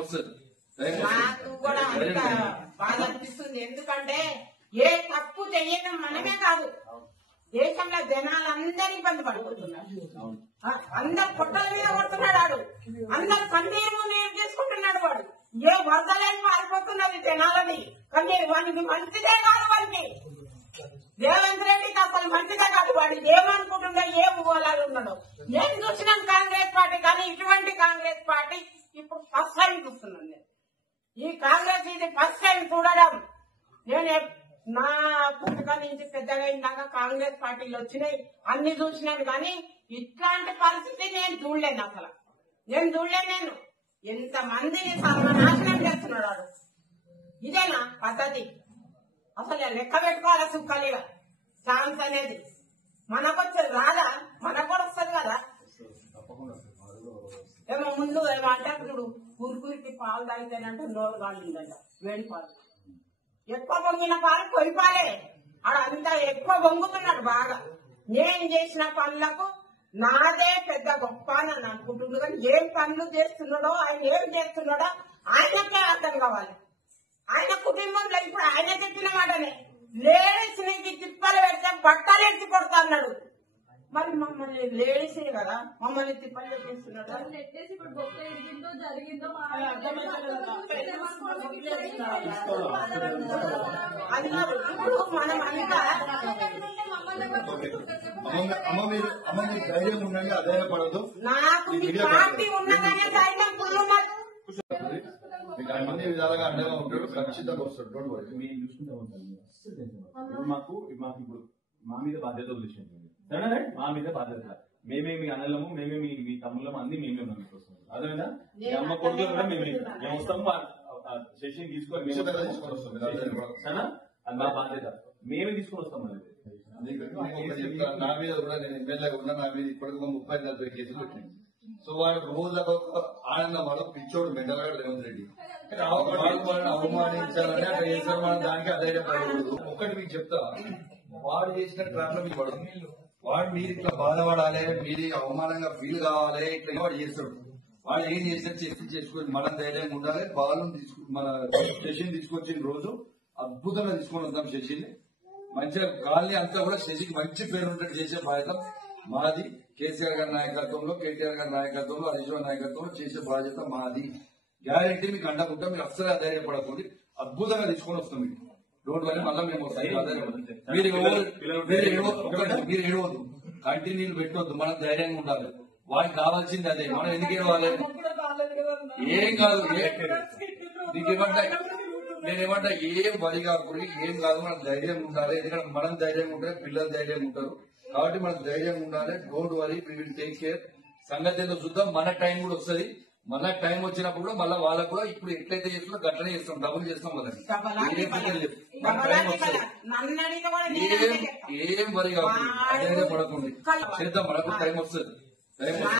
నాకు కూడా అంత బాధ అనిపిస్తుంది. ఎందుకంటే ఏ తప్పు చెయ్యడం మనమే కాదు, దేశంలో జనాలందరూ ఇబ్బంది పడిపోతున్నారు. అందరు పొట్టల మీద కొడుతున్నాడు వాడు, అందరు కన్నీరు నీరు తీసుకుంటున్నాడు వాడు. ఏ వరదలేని పారిపోతున్నది జనాలని కన్నీరు. వానికి మంచిదే కాదు, వాడికి రేవంత్ రెడ్డికి అసలు మంచిదే కాదు. వాడు ఏమనుకుంటుండో ఏం ఊహలాలు ఉన్నాడో. నేను చూసినాను కాంగ్రెస్ పార్టీ, కానీ ఇటువంటి కాంగ్రెస్ పార్టీ ఇప్పుడు ఫస్ట్ టైం చూస్తున్నాను నేను. ఈ కాంగ్రెస్ ఇది ఫస్ట్ టైం చూడడం. నేను నా పుట్టుక నుంచి పెద్దగా ఇందాక కాంగ్రెస్ పార్టీలు వచ్చినాయి, అన్ని చూసినాను, కానీ ఇట్లాంటి పరిస్థితి నేను చూడలేను. అసలు నేను చూడలేను. నేను ఎంతమందిని సర్వనాశనం చేస్తున్నాడు వాడు. ఇదేనా పద్ధతి? అసలు లెక్క పెట్టుకోవాలి సుఖాలిగా. ఛాన్స్ అనేది మనకొచ్చేది రాదా? మనకు కూడా వస్తుంది కదా. ఏమో ముందు ఏమో అంటే ఇప్పుడు కురుకురికి పాలు తాగితేనంటే నోరు కాలిందంట, వేడి పాలు. ఎక్కువ పొంగిన పాలు కొయ్యిపాలే. ఆడ అంతా ఎక్కువ పొంగుతున్నాడు బాగా. నేను చేసిన పనులకు నాదే పెద్ద గొప్ప అని అనుకుంటున్నాడు, కానీ ఏం పనులు చేస్తున్నాడో, ఆయన ఏం చేస్తున్నాడో ఆయనకే అర్థం కావాలి. ఆయన కుటుంబంలో ఇప్పుడు ఆయన చెప్పిన మాటనే, లేడీస్ నీకు తిప్పలు పెడితే బట్టలు ఎత్తి కొడతా అన్నాడు. మరి మమ్మల్ని లేడీస్ కదా, మమ్మల్ని తిప్పలు పెట్టేస్తున్నాడు. ఇప్పుడు మనం అంతా ధైర్యం ఉండండి, అధైర్యపడదు. నాకు పార్టీ ఉన్నదనే ధైర్యం ఫుల్ ఉన్నది. మీకు అన్ని విధాలుగా అండగా ఉంటాడు, ఖచ్చితంగా వస్తాడు. Don't worry. మేము చూసుకుంటా ఉంటాం. మాకు ఇప్పుడు మా మీద బాధ్యత వదిలేసింది. సరేనా? మా మీద బాధ్యత. మేమే మీ అన్నలము, మేమే మీ తమ్ముళ్ళము, అన్ని మేమే ఉన్నాం మీకోసం. అదేనా? మీ అమ్మ కొడుకు కూడా మేము వస్తాము. సెషన్ తీసుకొని సరేనా? అది మా బాధ్యత. మేమే తీసుకొని వస్తాం. నా మీద కూడా నేను ఎమ్మెల్యేగా ఉన్నా, నా మీద ఇప్పటికీ 30-40 కేసులు పెట్టింది. సో వాడు రోజులకు ఒక ఆనందం, వాడు పిచ్చోడు మెంటల్గాడు రేవంత్ రెడ్డి. వాళ్ళని అవమానించాలని అక్కడ చేశారు. మనం దానికి అధైర్యపడకూడదు. ఒక్కటి మీకు చెప్తా, వాడు చేసిన ట్రాప్ లో మీకు పడదు. వాడు మీరు ఇట్లా బాధపడాలి, మీరు అవమానంగా ఫీల్ కావాలి, ఇట్లా వాడు చేస్తాడు. వాళ్ళు ఏం చేసినా చేసుకుని మనం ధైర్యంగా ఉండాలి. బాలను మన శశిని తీసుకొచ్చిన రోజు అద్భుతంగా తీసుకొని వద్దాం. శశిని మంచిగా గాలి అంతా కూడా శశికి మంచి పేరు ఉంటే చేసే బాధ్యత మాది. కేసీఆర్ గారి నాయకత్వంలో, కేటీఆర్ గారి నాయకత్వంలో, హరీష్ రావు నాయకత్వంలో చేసే బాధ్యత మాది. గ్యారెంటీ మీకు అండకుంటా. మీరు అస్సలు అధైర్యపడకండి. అద్భుతంగా తీసుకొని వస్తాం మీకు. Don't worry. మళ్ళీ మేము వస్తాం. మీరు ఏడవద్దు, కంటిన్యూలు పెట్టవద్దు. మనం ధైర్యంగా ఉండాలి. వాడికి కావాల్సింది అదే. మనం ఎందుకు ఏడవాలి? ఏం కాదు. నేనేమంటా, ఏం వరి కాకూడదు, ఏం కాదు. మనం ధైర్యంగా ఉండాలి. ఎందుకంటే మనం ధైర్యంగా ఉంటే పిల్లలు ధైర్యంగా ఉంటారు. కాబట్టి మనం ధైర్యంగా ఉండాలి. Don't worry, we will take care. సంగతి ఏదో చూద్దాం. మన టైం కూడా వస్తుంది. మన టైం వచ్చినప్పుడు కూడా మళ్ళీ వాళ్ళకు కూడా ఇప్పుడు ఎట్లయితే చేస్తున్నా గట్లనే చేస్తాం, డబుల్ చేస్తాం కదండి. మన టైం వస్తుంది. ఏం వరి కాకుండా అదే పడకుండా చేద్దాం. మనకు టైం వస్తుంది.